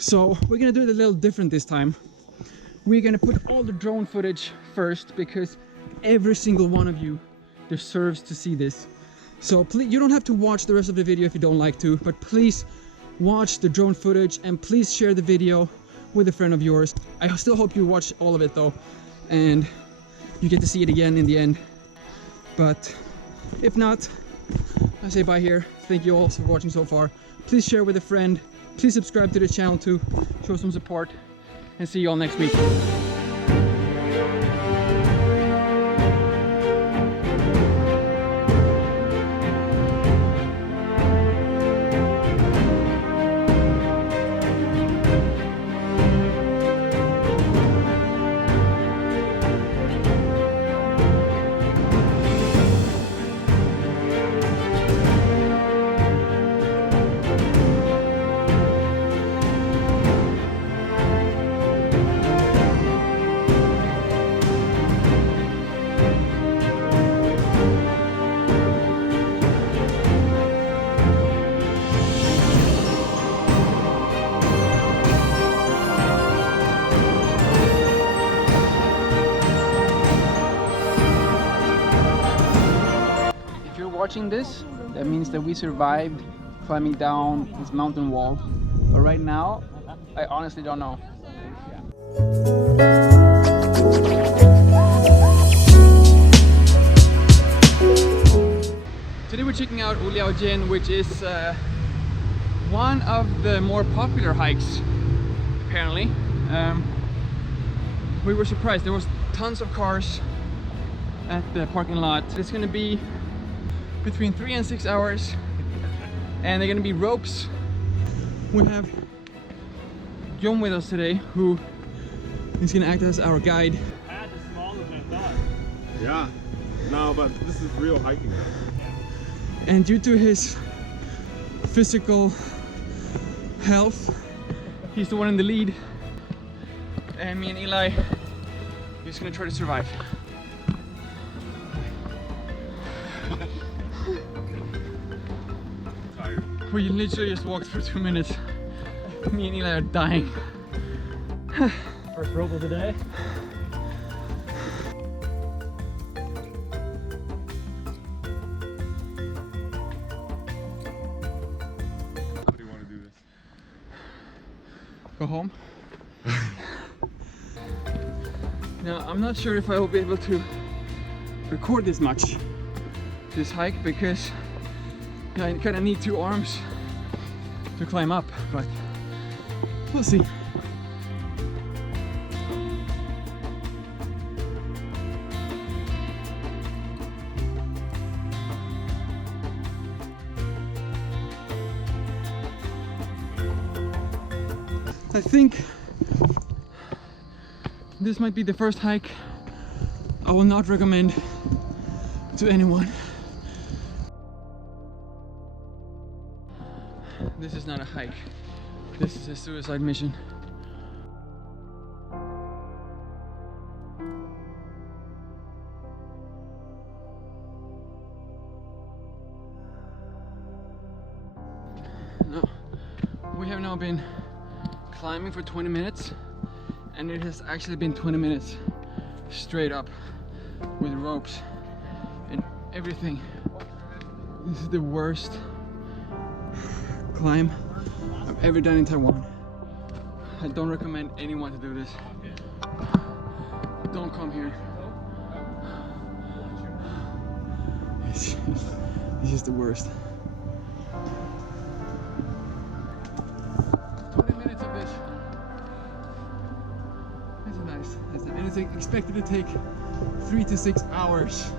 So we're gonna do it a little different this time. We're gonna put all the drone footage first because every single one of you deserves to see this. So please, you don't have to watch the rest of the video if you don't like to, but please watch the drone footage and please share the video with a friend of yours. I still hope you watch all of it though, and you get to see it again in the end. But if not, I say bye here. Thank you all for watching so far. Please share with a friend. Please subscribe to the channel to show some support, and see you all next week. Watching this, that means that we survived climbing down this mountain wall, but right now I honestly don't know. Today we're checking out Liao Jian, which is one of the more popular hikes apparently. We were surprised, there was tons of cars at the parking lot. It's gonna be between 3 and 6 hours, and they're gonna be ropes. We have John with us today, who is gonna act as our guide. Pad is smaller than I thought. Yeah, no, but this is real hiking. And due to his physical health, he's the one in the lead, and me and Eli, he's gonna try to survive. We literally just walked for 2 minutes. Me and Eli are dying. First rope of the day. How do you want to do this? Go home. Now, I'm not sure if I will be able to record this much, this hike, because I kind of need 2 arms to climb up, but we'll see. I think this might be the first hike I will not recommend to anyone. This is not a hike. This is a suicide mission. No, we have now been climbing for 20 minutes, and it has actually been 20 minutes straight up with ropes and everything. This is the worst climb I've ever done in Taiwan. I don't recommend anyone to do this. Don't come here. It's just the worst. 20 minutes of this. That's nice. And it's expected to take 3 to 6 hours.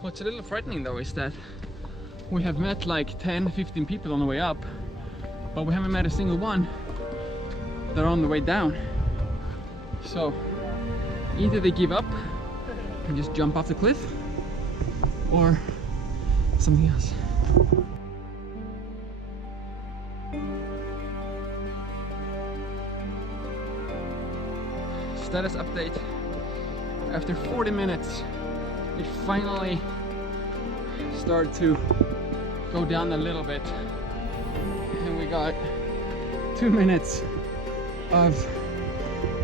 What's a little frightening though is that we have met like 10-15 people on the way up, but we haven't met a single one that are on the way down. So either they give up and just jump off the cliff, or something else. Status update. After 40 minutes, it finally start to go down a little bit, and we got 2 minutes of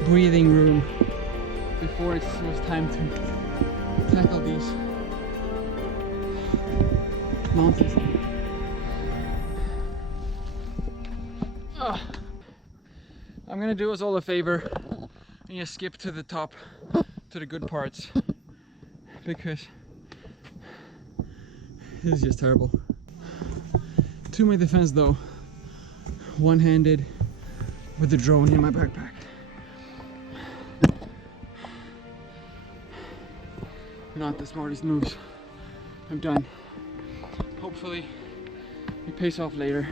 breathing room before it was time to tackle these mountains. I'm gonna do us all a favor and just skip to the top, to the good parts, because this is just terrible. To my defense though, one-handed with the drone in my backpack. Not the smartest moves I've done. Hopefully it pays off later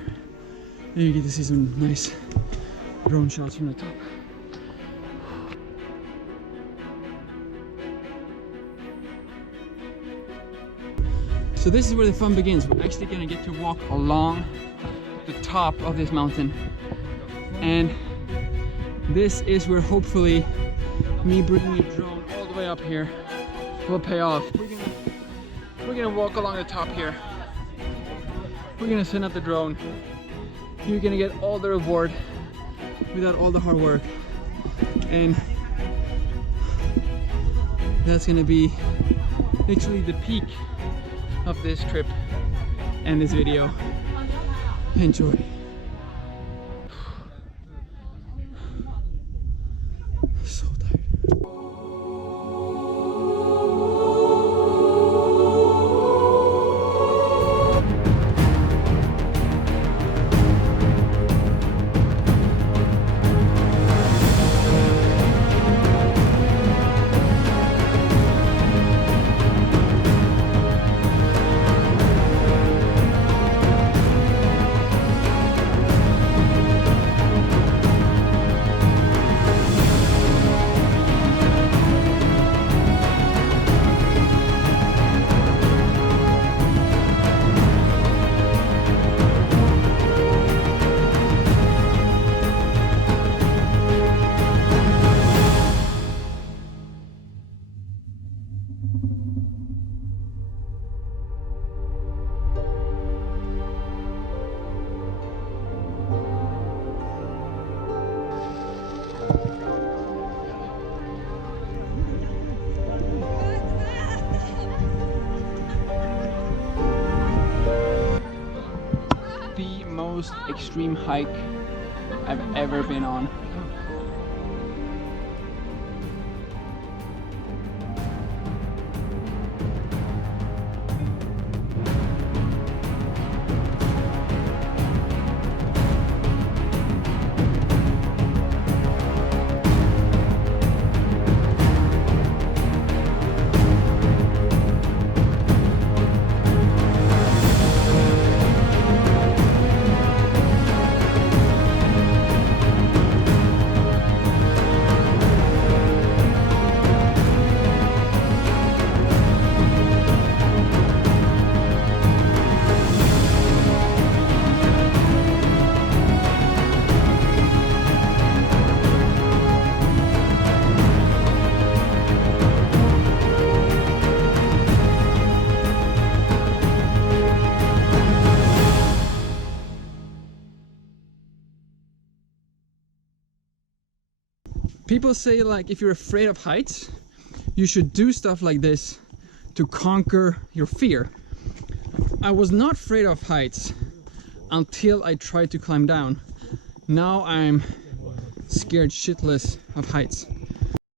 and you get to see some nice drone shots from the top. So this is where the fun begins. We're actually gonna get to walk along the top of this mountain, and this is where hopefully me bringing the drone all the way up here will pay off. We're gonna walk along the top here. We're gonna send out the drone. You're gonna get all the reward without all the hard work, and that's gonna be literally the peak of this trip and this video. Enjoy. So tired. Most extreme hike I've ever been on. People say, like, if you're afraid of heights, you should do stuff like this to conquer your fear. I was not afraid of heights until I tried to climb down. Now I'm scared shitless of heights.